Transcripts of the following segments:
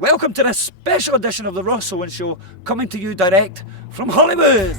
Welcome to this special edition of the Ross Owen Show, coming to you direct from Hollywood.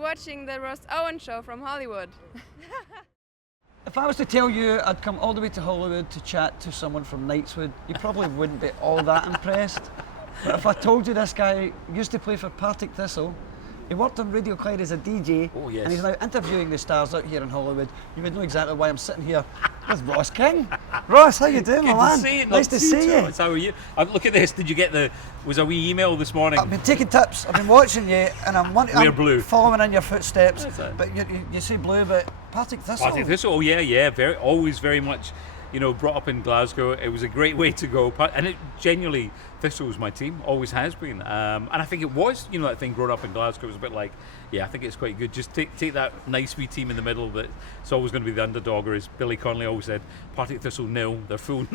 Watching the Ross Owen Show from Hollywood. If I was to tell you I'd come all the way to Hollywood to chat to someone from Knightswood, you probably wouldn't be all that impressed. But if I told you this guy used to play for Partick Thistle, he worked on Radio Clyde as a DJ, and he's now interviewing the stars out here in Hollywood, you would know exactly why I'm sitting here with Ross King. Ross, how you doing, my man? Nice to see you. How are you? Look at this. Did you get was a wee email this morning? I've been taking tips. I've been watching you, and I'm blue. Following in your footsteps. But you say blue, but Partick Thistle. Partick Thistle. Oh yeah. Always very much. Brought up in Glasgow. It was a great way to go, and it genuinely, Thistle was my team, always has been, and I think it was, that thing growing up in Glasgow, it was a bit like, I think it's quite good. Just take that nice wee team in the middle that's always going to be the underdog, or as Billy Connolly always said, Partick Thistle nil, their full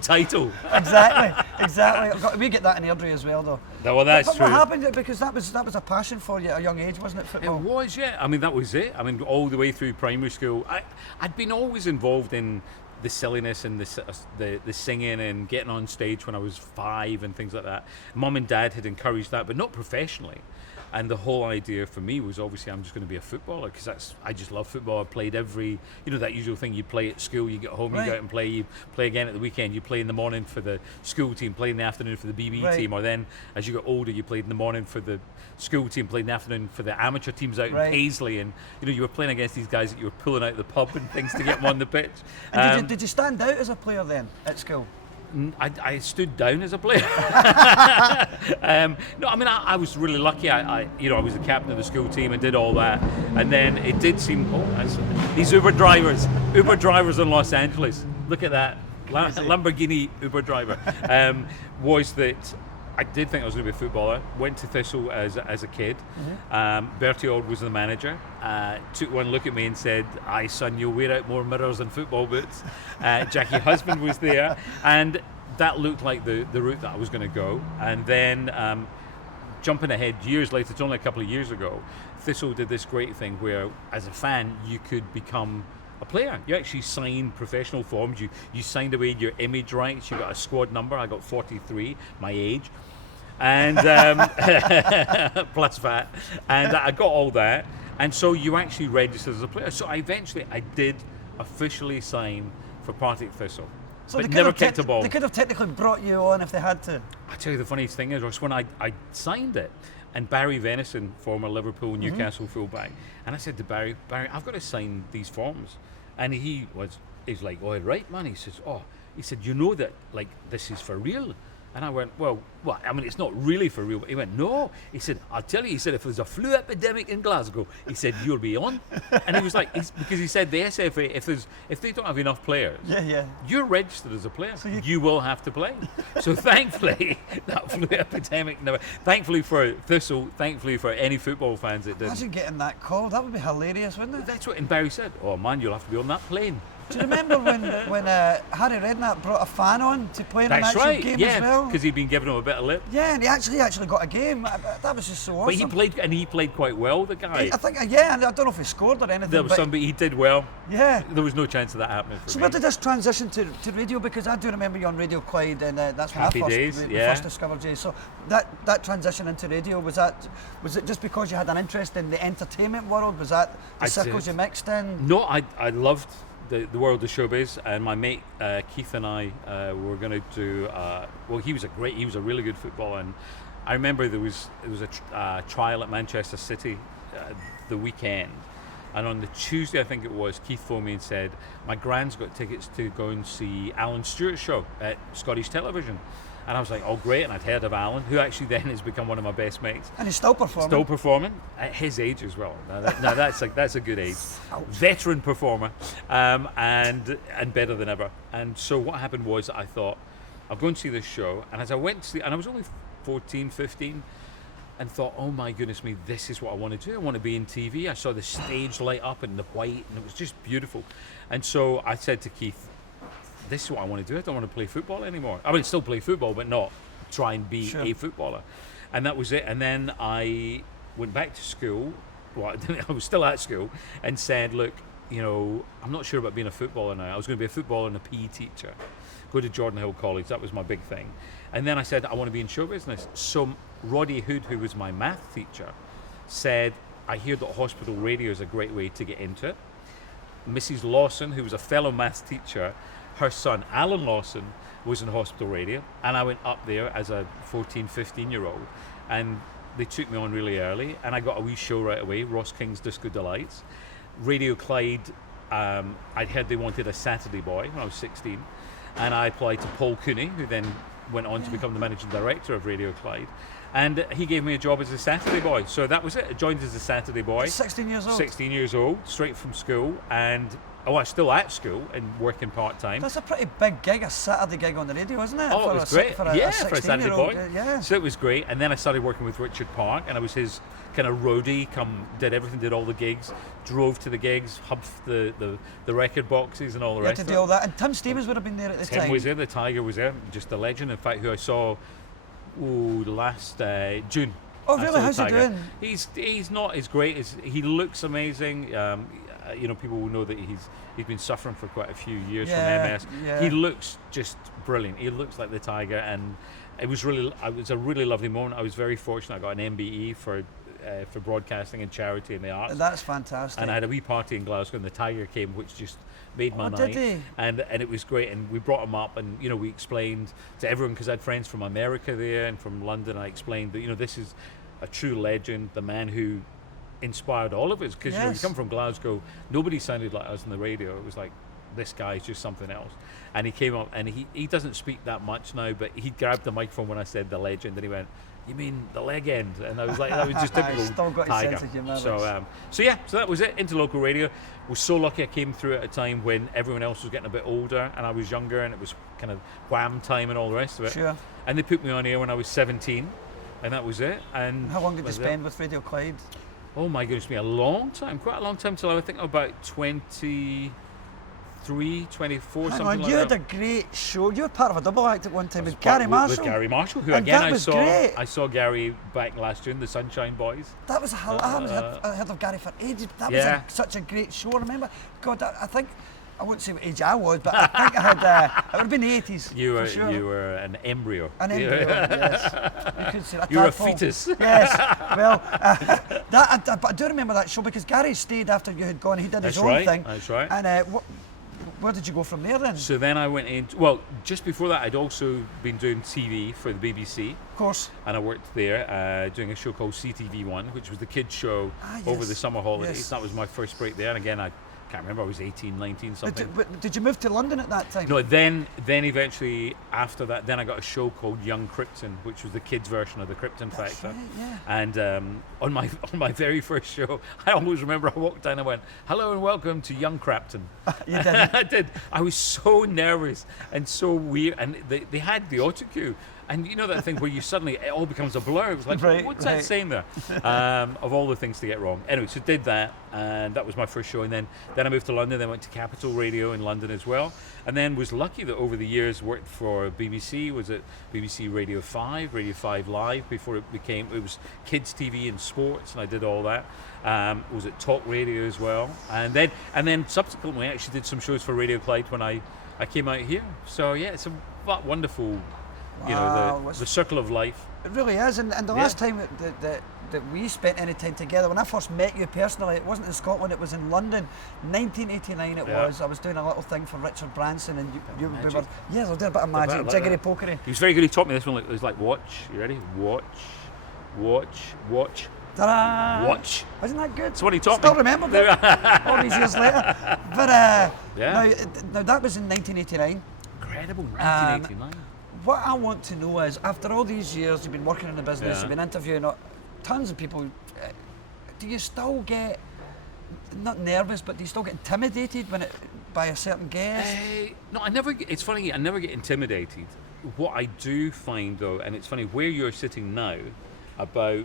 title. Exactly. We get that in Airdrie as well, though. Well, that's true. What happened? Because that was a passion for you at a young age, wasn't it? Football. It was, yeah. I mean, that was it. I mean, all the way through primary school, I'd been always involved in the silliness and the singing and getting on stage when I was 5 and things like that. Mum and Dad had encouraged that, but not professionally. And the whole idea for me was obviously I'm just going to be a footballer because I just love football. I played every, that usual thing you play at school, you get home, you go out and play, you play again at the weekend, you play in the morning for the school team, play in the afternoon for the BB team, or then as you got older you played in the morning for the school team, played in the afternoon for the amateur teams out in Paisley, and you were playing against these guys that you were pulling out of the pub and things to get them on the pitch. And did you stand out as a player then at school? I stood down as a player. No, I mean I was really lucky. I was the captain of the school team and did all that, and then it did seem these Uber drivers in Los Angeles. Look at that Lamborghini Uber driver. Was that I did think I was going to be a footballer. Went to Thistle as a kid. Bertie Auld was the manager. Took one look at me and said, "Aye, son, you'll wear out more mirrors than football boots." Jackie Husband was there, and that looked like the route that I was going to go. And then jumping ahead years later, it's only a couple of years ago, Thistle did this great thing where, as a fan, you could become a player. You actually signed professional forms. You signed away your image rights. You got a squad number. I got 43, my age, and plus VAT, and I got all that. And so you actually registered as a player. So I did officially sign for Partick Thistle, so but never kicked a ball. They could have technically brought you on if they had to. I tell you, the funniest thing is, Ross, when I signed it, and Barry Venison, former Liverpool, Newcastle fullback, and I said to Barry, I've got to sign these forms. And he's like, "Oh, right, man." He says, he said, "You know that, like, this is for real?" And I went, "Well, what? I mean, it's not really for real." He went, "No." He said, "I'll tell you." He said, "If there's a flu epidemic in Glasgow," he said, "you'll be on." And he was like, because he said the SFA, if they don't have enough players, you're registered as a player. So you will have to play. So thankfully, that flu epidemic never. Thankfully for Thistle, thankfully for any football fans, it didn't. Imagine getting that call. That would be hilarious, wouldn't it? That's what. And Barry said, "Oh man, you'll have to be on that plane." Do you remember when Harry Redknapp brought a fan on to play in an actual game as well? Because he'd been giving him a bit of lip. Yeah, and he actually got a game. That was just so awesome. But he played quite well, the guy. I think, and I don't know if he scored or anything. There was but he did well. Yeah. There was no chance of that happening for me. Where did this transition to radio? Because I do remember you on Radio Clyde, and that's when I first discovered you. So that transition into radio, was it just because you had an interest in the entertainment world? Was that the circles you mixed in? No, I loved the world of showbiz, and my mate Keith and I were going to do. He was a really good footballer, and I remember there was a trial at Manchester City the weekend, and on the Tuesday I think it was, Keith phoned me and said my grand's got tickets to go and see Alan Stewart's show at Scottish Television. And I was like, oh, great. And I'd heard of Alan, who actually then has become one of my best mates. And he's still performing. Still performing at his age as well. Now that's a good age. Veteran performer, and better than ever. And so what happened was I thought, I'll go and see this show. And as I went to see, and I was only 14, 15, and thought, oh my goodness me, this is what I want to do. I want to be in TV. I saw the stage light up in the white, and it was just beautiful. And so I said to Keith, this is what I want to do. I don't want to play football anymore. I mean, still play football, but not try and be a footballer. And that was it. And then I went back to school. Well, I was still at school, and said, look, you know, I'm not sure about being a footballer now. I was going to be a footballer and a PE teacher. Go to Jordan Hill College. That was my big thing. And then I said, I want to be in show business. So Roddy Hood, who was my math teacher, said, I hear that hospital radio is a great way to get into it. Mrs. Lawson, who was a fellow maths teacher, her son, Alan Lawson, was in hospital radio. And I went up there as a 14, 15-year-old. And they took me on really early. And I got a wee show right away, Ross King's Disco Delights. Radio Clyde, I'd heard they wanted a Saturday boy when I was 16. And I applied to Paul Cooney, who then went on to become the managing director of Radio Clyde. And he gave me a job as a Saturday boy. So that was it. I joined as a Saturday boy. 16 years old? 16 years old, straight from school. And I was still at school and working part-time. That's a pretty big gig, a Saturday gig on the radio, isn't it? Oh, it was great. For for a Saturday boy. Yeah. So it was great. And then I started working with Richard Park, and I was his kind of roadie, did everything, did all the gigs, drove to the gigs, hubbed the record boxes and all the You had rest to of do it. all that. And Tim Stevens would have been there at the Tim time. was there, the Tiger was there, just a legend. In fact, who I saw last June. Oh, I really? saw the How's he Tiger. doing? He's not as great as he looks. Amazing. You know, people will know that he's been suffering for quite a few years from MS. Yeah. He looks just brilliant. He looks like the Tiger, and it was a really lovely moment. I was very fortunate. I got an MBE for broadcasting and charity and the arts. That's fantastic. And I had a wee party in Glasgow, and the Tiger came, which just made my did night. he? And it was great. And we brought him up, and you know, we explained to everyone, because I had friends from America there and from London. I explained that, you know, this is a true legend, the man who inspired all of us. Because you know, you come from Glasgow, nobody sounded like us on the radio. It was like, this guy is just something else. And he came up, and he doesn't speak that much now, but he grabbed the microphone when I said the legend, and he went, you mean the leg end? And I was like, that was just typical Still got his Tiger. sense of humour. So that was it. Into local radio. Was so lucky I came through at a time when everyone else was getting a bit older, and I was younger, and it was kind of wham time and all the rest of it. Sure. And they put me on air when I was 17, and that was it. And How long did you was it. spend with Radio Clyde? Oh my goodness me, a long time, quite a long time, till I think about 23, 24, Hang something on, like you that. had a great show. You were part of a double act at one time with But Gary Marshall. With Gary Marshall, who And again that I was saw. great. I saw Gary back last June, the Sunshine Boys. That was I heard of Gary for ages. That Yeah. was such a great show. I remember. God, I think I won't say what age I was, but I think I had. It would have been the 80s. You for sure. were an embryo. An embryo, yes. You could say that. You were a tadpole. fetus. Yes. Well, but I do remember that show because Gary stayed after you had gone. He did his That's own right, thing. that's right. And where did you go from there then? So then I went in. Well, just before that, I'd also been doing TV for the BBC, Of course. and I worked there doing a show called CTV1, which was the kids' show Ah, over yes. the summer holidays. Yes. That was my first break there, and again, I can't remember. I was 18, 19, something. But did you move to London at that time? No, then eventually after that, then I got a show called Young Krypton, which was the kids' version of the Krypton That's Factor. right, yeah. And on my very first show, I always remember I walked down and went, "Hello and welcome to Young Krypton." You didn't? I did. I was so nervous and so weird, and they had the autocue. And you know that thing where you suddenly, it all becomes a blur. It was like, Right, what's right. that saying there? Of all the things to get wrong. Anyway, so did that, and that was my first show. And then I moved to London, then went to Capital Radio in London as well. And then was lucky that over the years worked for BBC, was at BBC Radio 5, Radio 5 Live, before it was kids TV and sports, and I did all that. Was at Talk Radio as well. And then subsequently I actually did some shows for Radio Clyde when I came out here. So yeah, it's a wonderful, you know, Wow, the circle of life. It really is, and the last time that we spent any time together, when I first met you personally, it wasn't in Scotland, it was in London, 1989 it Yeah. was. I was doing a little thing for Richard Branson, and we were, Magic. yes, I was doing a bit of magic, like jiggery that. pokery. He was very good. He taught me this one. It was like, watch. You ready? Watch. Ta-da! Watch. Wasn't that good? That's what he taught Still me. remember that all these years later. But Yeah. now that was in 1989. Incredible. 1989. what I want to know is, after all these years you've been working in the business, Yeah. you've been interviewing tons of people, do you still get, not nervous, but do you still get intimidated by a certain guest? No, it's funny, I never get intimidated. What I do find though, and it's funny, where you're sitting now, about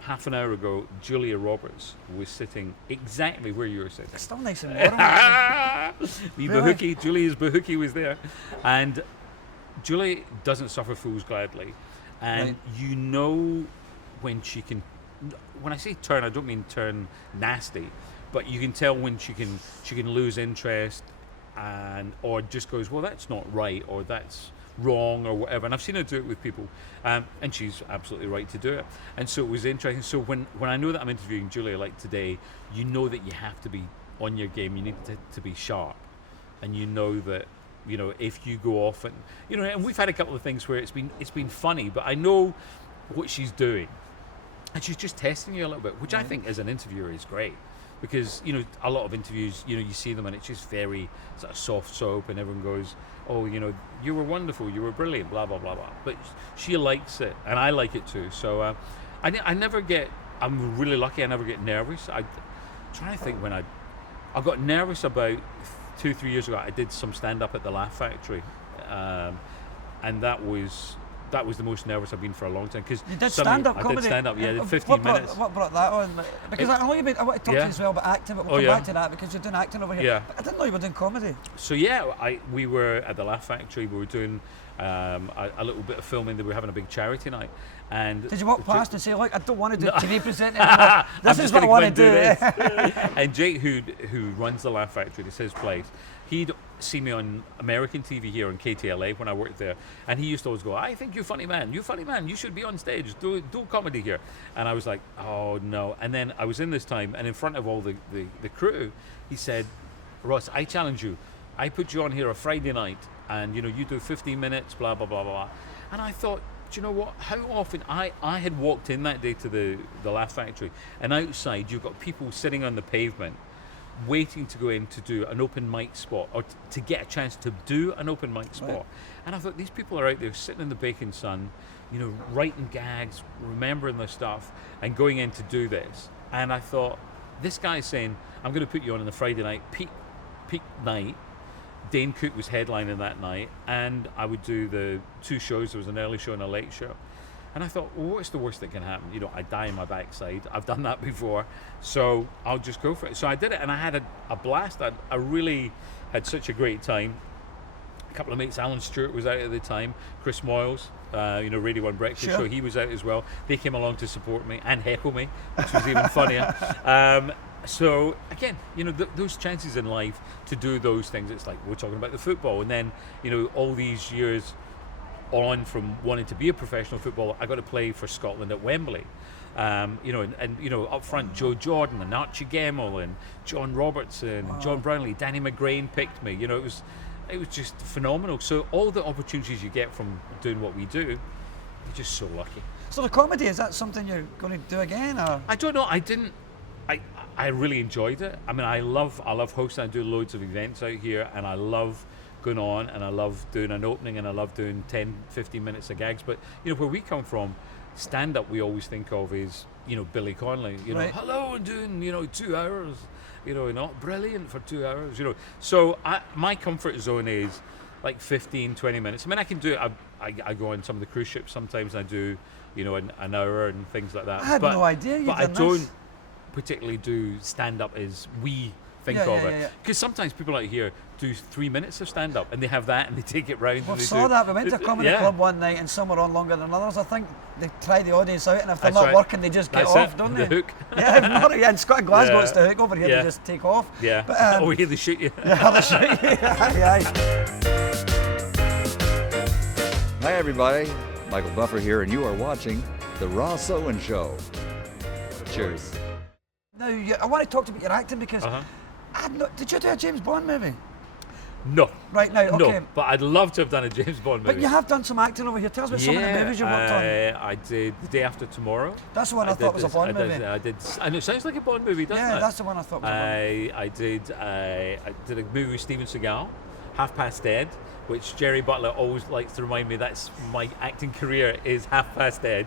half an hour ago, Julia Roberts was sitting exactly where you were sitting. It's still nice and warm. Really? Bahuki, Julia's Bahuki was there. And Julia doesn't suffer fools gladly. And Right. you know when she can, when I say turn, I don't mean turn nasty, but you can tell when she can lose interest or just goes, well, that's not right, or that's wrong, or whatever. And I've seen her do it with people, and she's absolutely right to do it. And so it was interesting. So when I know that I'm interviewing Julia, like today, you know that you have to be on your game. You need to be sharp, and you know that, you know, if you go off and, you know, and we've had a couple of things where it's been funny, but I know what she's doing, and she's just testing you a little bit, which I think as an interviewer is great. Because, you know, a lot of interviews, you know, you see them and it's just very sort of soft soap, and everyone goes, oh, you know, you were wonderful, you were brilliant, blah, blah, blah, blah. But she likes it, and I like it too. So I never get, I'm really lucky, I never get nervous. I'm trying to think when I got nervous about 2-3 years ago. I did some stand-up at the Laugh Factory, and that was the most nervous I've been for a long time. Cause You did stand-up comedy? I did stand-up, yeah, I did 15 what minutes. What brought that on? Because I know I want to talk to you Yeah. as well about acting, but we'll Oh, come yeah. back to that, because you're doing acting over here. Yeah. But I didn't know you were doing comedy. So yeah, we were at the Laugh Factory. We were doing a little bit of filming. They were having a big charity night. And Did you walk past and say, look, I don't want to do TV presenting anymore. This I'm is just what I gonna want come to do. and this. And Jake, who runs the Laugh Factory, it's his place. He'd seen me on American TV here on KTLA when I worked there, and he used to always go, I think you're funny man, you should be on stage, do comedy here. And I was like, oh no. And then I was in this time, and in front of all the crew, he said, Ross, I challenge you. I put you on here a Friday night, and you know, you do 15 minutes, blah, blah, blah, blah. And I thought, do you know what? How often I had walked in that day to the Laugh Factory, and outside you've got people sitting on the pavement waiting to go in to do an open mic spot, or to get a chance to do an open mic spot. Right. And I thought, these people are out there sitting in the baking sun, you know, writing gags, remembering their stuff, and going in to do this. And I thought, this guy's saying, I'm going to put you on the Friday night, peak night. Dane Cook was headlining that night, and I would do the 2 shows. There was an early show and a late show. And I thought, well, what's the worst that can happen? You know, I die in my backside. I've done that before, so I'll just go for it. So I did it, and I had a blast. I really had such a great time. A couple of mates, Alan Stewart was out at the time, Chris Moyles, you know, Radio 1 Breakfast Sure. Show, he was out as well. They came along to support me and heckle me, which was even funnier. So again, you know, those chances in life to do those things, it's like we're talking about the football, and then, you know, all these years on from wanting to be a professional footballer, I got to play for Scotland at Wembley. You know, and you know, up front, Joe Jordan and Archie Gemmill and John Robertson, John Brownlee, Danny McGrain picked me. You know, it was just phenomenal. So all the opportunities you get from doing what we do, you're just so lucky. So the comedy, is that something you're going to do again, or? I don't know. I really enjoyed it. I mean, I love hosting. I do loads of events out here, and I love going on, and I love doing an opening, and I love doing 10-15 minutes of gags. But you know, where we come from, stand-up we always think of is, you know, Billy Connolly, you know, Right. hello, and doing, you know, 2 hours, you know, not brilliant for 2 hours, you know. So my comfort zone is like 15-20 minutes. I mean, I can do it. I go on some of the cruise ships sometimes, and I do, you know, an hour and things like that. I had no idea you'd But I done don't this. particularly do stand-up as we think Yeah, of yeah, it. yeah. Because sometimes people out here do 3 minutes of stand-up, and they have that, and they take it round. We and they saw do, that. We went to a comedy yeah. club one night, and some were on longer than others. I think they try the audience out, and if they're That's not right. working, they just get That's off, it, don't the they? hook. Yeah, in Scotland, Glasgow, Yeah. it's the hook. Over here, Yeah. they just take off. Yeah. But, Oh, here they shoot you. yeah, that's right. Aye, aye. Hi everybody, Michael Buffer here, and you are watching The Ross Owen Show. Cheers. Now, I want to talk to you about your acting, because Uh-huh. did you do a James Bond movie? No. Right now, okay. No, but I'd love to have done a James Bond movie. But you have done some acting over here. Tell us about some of the movies you worked on. I did The Day After Tomorrow. That's the one I thought was a Bond movie. I did. And it sounds like a Bond movie, doesn't Yeah, it? that's the one I thought was a Bond. I did a movie with Steven Seagal, Half Past Dead, which Jerry Butler always likes to remind me that's my acting career is Half Past Dead.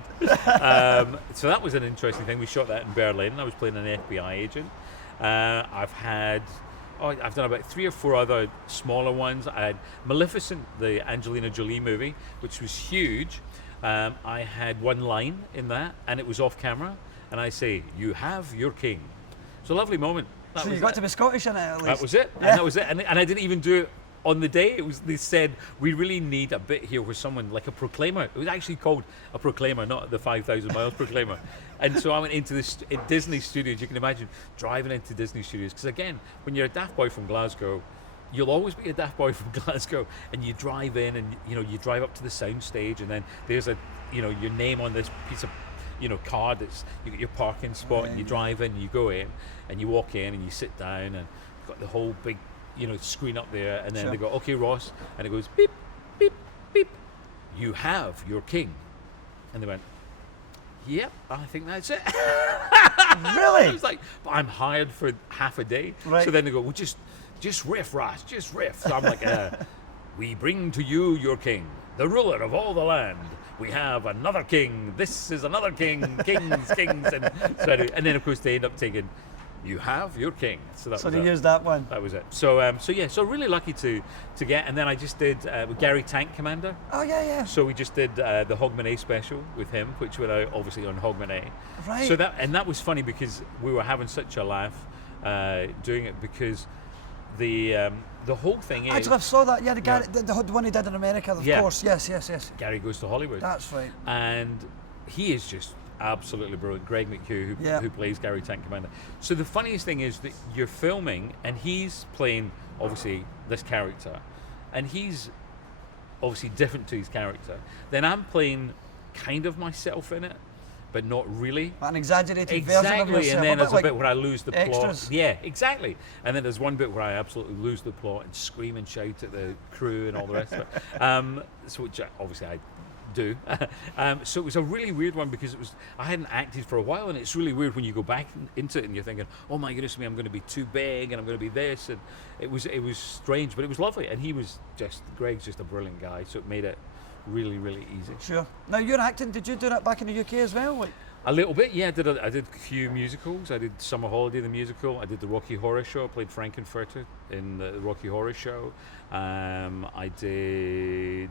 So that was an interesting thing. We shot that in Berlin. I was playing an FBI agent. I've done about 3 or 4 other smaller ones. I had Maleficent, the Angelina Jolie movie, which was huge. I had one line in that, and it was off camera, and I say, "You have your king." It's a lovely moment. That So you was got it. to be Scottish in it at least. That was it, Yeah. and that was it, and I didn't even do it on the day. They said we really need a bit here where someone like a proclaimer. It was actually called a proclaimer, not the 5,000 miles proclaimer. And so I went into the Disney studios. You can imagine driving into Disney studios because again, when you're a daft boy from Glasgow, you'll always be a daft boy from Glasgow, and you drive in, and you drive up to the sound stage, and then there's your name on this piece of card that's you get your parking spot, and you drive in, you go in, and you walk in, and you sit down, and you've got the whole big screen up there, and then Sure. they go, "Okay, Ross," and it goes beep, beep, beep. "You have your king," and they went, "Yep, I think that's it." Really? I was like, "But I'm hired for half a day." Right. So then they go, "Well, just riff, Ross, just riff." So I'm like, "We bring to you your king, the ruler of all the land. We have another king. This is another king. Kings, kings." And then of course they end up taking, "You have your king." So that So was they it. used that one. That was it. So really lucky to get. And then I just did with Gary Tank Commander. Oh yeah. So we just did the Hogmanay special with him, which went out obviously on Hogmanay. Right. So that was funny because we were having such a laugh doing it because the whole thing is Actually, I saw that. Yeah, the one he did in America, of Yeah. course. Yes. Gary Goes to Hollywood. That's right. And he is just absolutely brilliant. Greg McHugh, who plays Gary Tank Commander. So the funniest thing is that you're filming, and he's playing obviously this character, and he's obviously different to his character. Then I'm playing kind of myself in it, but not really. An exaggerated version of Exactly, yourself. and then there's a like bit where I lose the extras. plot. Yeah, exactly. And then there's one bit where I absolutely lose the plot and scream and shout at the crew and all the rest of it. So which obviously I do. So it was a really weird one because I hadn't acted for a while, and it's really weird when you go back into it and you're thinking, "Oh my goodness me, I'm going to be too big and I'm going to be this," and it was strange, but it was lovely. And Greg's just a brilliant guy, so it made it really, really easy. Sure. Now you're acting. Did you do that back in the UK as well? Like, A little bit, yeah. I did a few musicals. I did Summer Holiday, the musical. I did the Rocky Horror Show. I played Frankenfurter in the Rocky Horror Show. I did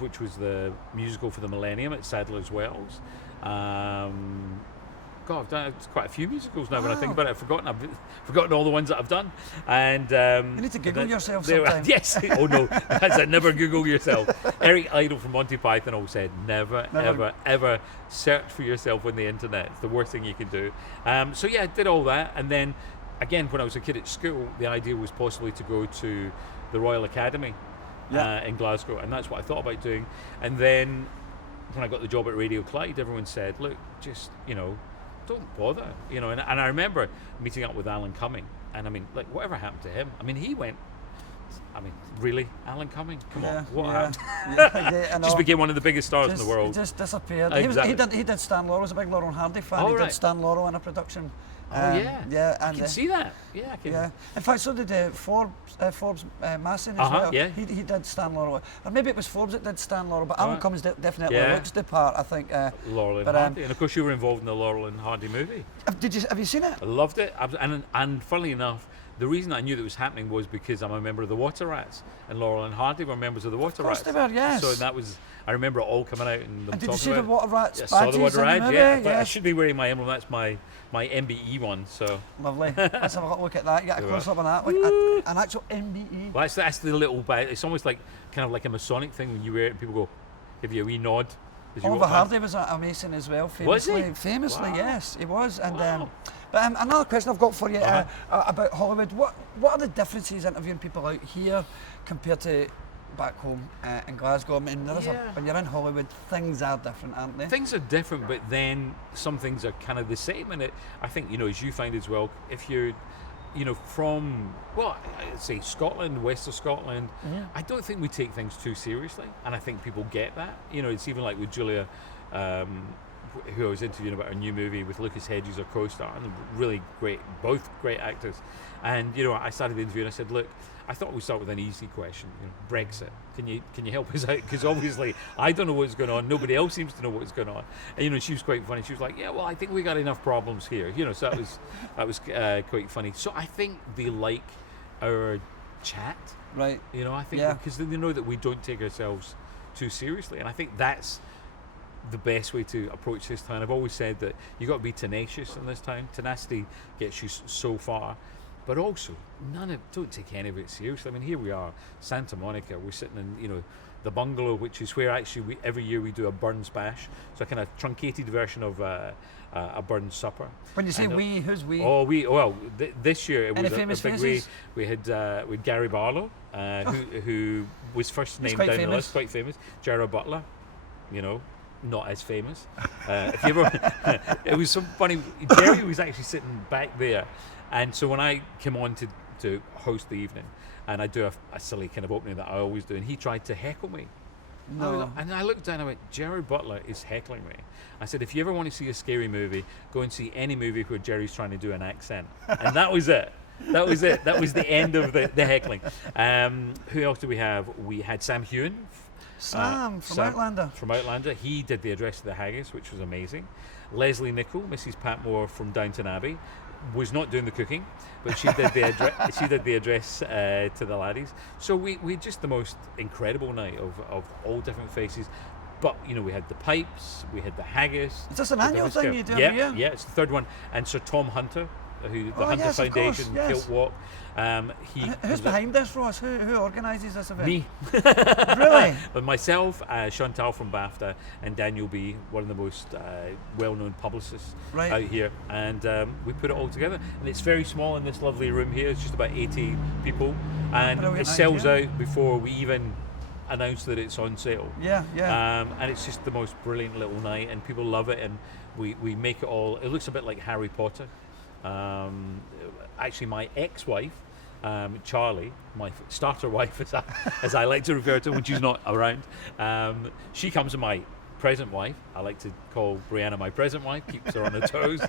which was the musical for the Millennium at Sadler's Wells. God, I've done quite a few musicals now. When I think about it, I've forgotten all the ones that I've done. And you need to Google yourself sometime. Yes. Oh no, that's it. Never Google yourself. Eric Idle from Monty Python always said, never, ever search for yourself on the internet. It's the worst thing you can do. So yeah, I did all that, and then again, when I was a kid at school, the idea was possibly to go to the Royal Academy in Glasgow, and that's what I thought about doing. And then when I got the job at Radio Clyde, everyone said, "Look, just don't bother," And I remember meeting up with Alan Cumming, and I mean, like, whatever happened to him? I mean, he went. I mean, really, Alan Cumming? Come on, what happened? I know. Just became one of the biggest stars in the world. He just disappeared. Exactly. He did Stan Laurel. Was a big Laurel and Hardy fan. Oh, he right. did Stan Laurel in a production. Yeah, I and can see that. Yeah, I can. Yeah. In fact, so did Forbes Masson as Uh-huh, well. yeah. He did Stan Laurel, or maybe it was Forbes that did Stan Laurel. But Alan Right. Cummings definitely Yeah. looks the part. I think. Laurel and but, Hardy, and of course you were involved in the Laurel and Hardy movie. Have you seen it? I loved it, and funnily enough, the reason I knew that was happening was because I'm a member of the Water Rats, and Laurel and Hardy were members of the Water Of course Rats. they were, yes. So that was, I remember it all coming out and them And did you talking see the about it. Water Rats Yeah, I saw the badges Water in the Rats, movie? yeah. But I Yes. should be wearing my emblem. That's my MBE one. So Lovely. Let's have a look at that. Get a Yeah. close up on that. Like an actual MBE. well, that's the little bit. It's almost like kind of like a Masonic thing when you wear it and people go, give you a wee nod. as you Oliver walk past. Hardy was a Mason as well, Was he? famously. Famously, Wow. yes, he was. And Wow. but another question I've got for you Uh-huh. about Hollywood. What are the differences interviewing people out here compared to back home in Glasgow? I mean, when you're in Hollywood, things are different, aren't they? Things are different, but then some things are kind of the same. And I think, as you find as well, if you're, from, I'd say Scotland, west of Scotland, I don't think we take things too seriously. And I think people get that. It's even like with Julia who I was interviewing about a new movie with Lucas Hedges, our co-star, and really great, both great actors. And I started the interview and I said, look, I thought we'd start with an easy question. Brexit. Can you help us out? Because obviously I don't know what's going on. Nobody else seems to know what's going on. And she was quite funny. She was like, yeah, well, I think we got enough problems here. So that was quite funny. So I think they like our chat. Right. I think because they know that we don't take ourselves too seriously, and I think that's the best way to approach this town. I've always said that you got to be tenacious in this town. Tenacity gets you so far, but also don't take any of it seriously. I mean, here we are, Santa Monica. We're sitting in the bungalow, which is where actually every year we do a Burns bash, so a kind of truncated version of a Burns supper. When you say we, who's we? Oh, this year it was Any famous a big faces? we had Gary Barlow, who was first named down the list, quite famous. Gerard Butler, not as famous. If you ever, it was so funny. Jerry was actually sitting back there, and so when I came on to host the evening, and I do a silly kind of opening that I always do, and he tried to heckle me. No. And I looked down and I went, Gerard Butler is heckling me. I said, if you ever want to see a scary movie, go and see any movie where Jerry's trying to do an accent. And that was it. That was it. That was the end of the heckling. Who else do we have? We had Sam Heughan. Sam from Outlander. From Outlander. He did the address to the Haggis, which was amazing. Leslie Nichol, Mrs. Patmore from Downton Abbey, was not doing the cooking, but she did the address to the laddies. So we had just the most incredible night of all different faces. But we had the pipes, we had the haggis. Is this an annual thing you do every year? Yeah, it's the third one. And Sir Tom Hunter, who the Hunter yes, Foundation, yes. Kilt Walk. Who's behind this, Ross? Who organises this event? Me. Really? But myself, Chantal from BAFTA, and Daniel B, one of the most well-known publicists out here, and we put it all together. And it's very small in this lovely room here. It's just about 80 people, and it sells out before we even announce that it's on sale. Yeah. And it's just the most brilliant little night, and people love it. And we make it all. It looks a bit like Harry Potter. Actually, my ex-wife, Charlie, my starter wife, as I like to refer to when she's not around, she comes with my present wife. I like to call Brianna my present wife, keeps her on her toes.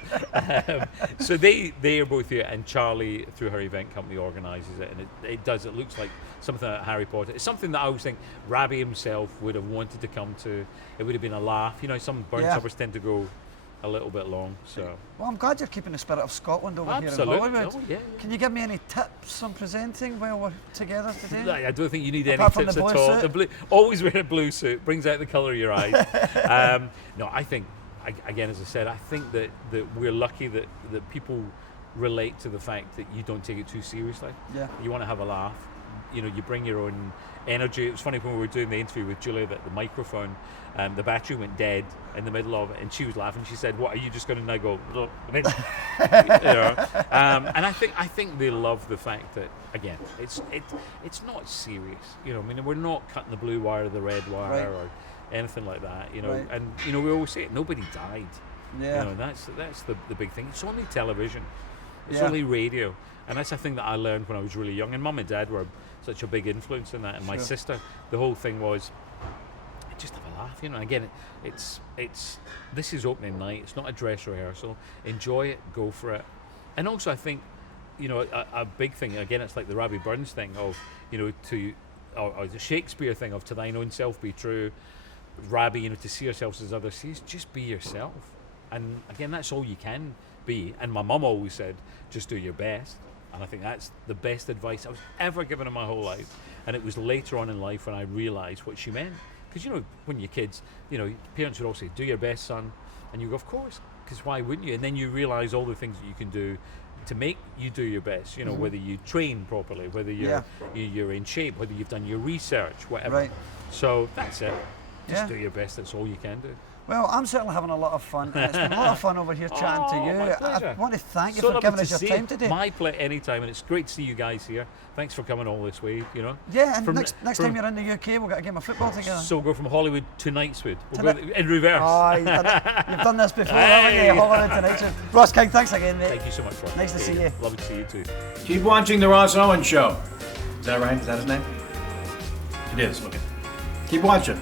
So they are both here, and Charlie, through her event company, organises it, and it looks like something like Harry Potter. It's something that I always think Rabbie himself would have wanted to come to. It would have been a laugh. Some Burns suppers tend to go a little bit long. So well, I'm glad you're keeping the spirit of Scotland over here in Hollywood. Oh, yeah. Can you give me any tips on presenting while we're together today? I don't think you need any Apart from tips the at blue all. suit? The blue, always wear a blue suit, brings out the colour of your eyes. No, I think, again, as I said, I think that we're lucky that people relate to the fact that you don't take it too seriously. Yeah. You want to have a laugh. You bring your own energy. It was funny when we were doing the interview with Julia that the microphone, the battery went dead in the middle of it, and she was laughing. She said, "What are you just going to now go?" And I think they love the fact that, again, it's not serious. We're not cutting the blue wire or the red wire or anything like that. And we always say it, nobody died. Yeah. That's the big thing. It's only television. It's only radio. And that's a thing that I learned when I was really young. And Mum and Dad were such a big influence in that. And my sister, the whole thing was, just have a laugh, And again, this is opening night. It's not a dress rehearsal. Enjoy it. Go for it. And also, I think, a big thing. Again, it's like the Rabbie Burns thing of, or the Shakespeare thing of to thine own self be true. Rabbie, to see yourselves as others sees. Just be yourself. And again, that's all you can be. And my mum always said, just do your best. And I think that's the best advice I was ever given in my whole life. And it was later on in life when I realised what she meant. Because, when you're kids, parents would all say, do your best, son. And you go, of course, because why wouldn't you? And then you realise all the things that you can do to make you do your best, whether you train properly, whether you're in shape, whether you've done your research, whatever. Right. So that's it. Just do your best, that's all you can do. Well, I'm certainly having a lot of fun, and it's been a lot of fun over here chatting to you. My pleasure. I want to thank you So for lovely giving to us your see time you. today. My pleasure, anytime, and it's great to see you guys here. Thanks for coming all this way, Yeah, and next time you're in the UK, we'll get a game of football together. So go from Hollywood to Knightswood. We'll go in reverse. Oh, you've done this before, haven't you? Hollywood to Knightswood. Ross King, thanks again, mate. Thank you so much, Ross. Nice to see you. Lovely to see you too. Keep watching The Ross Owens Show. Is that right? Is that his name? It is. Okay. Keep watching.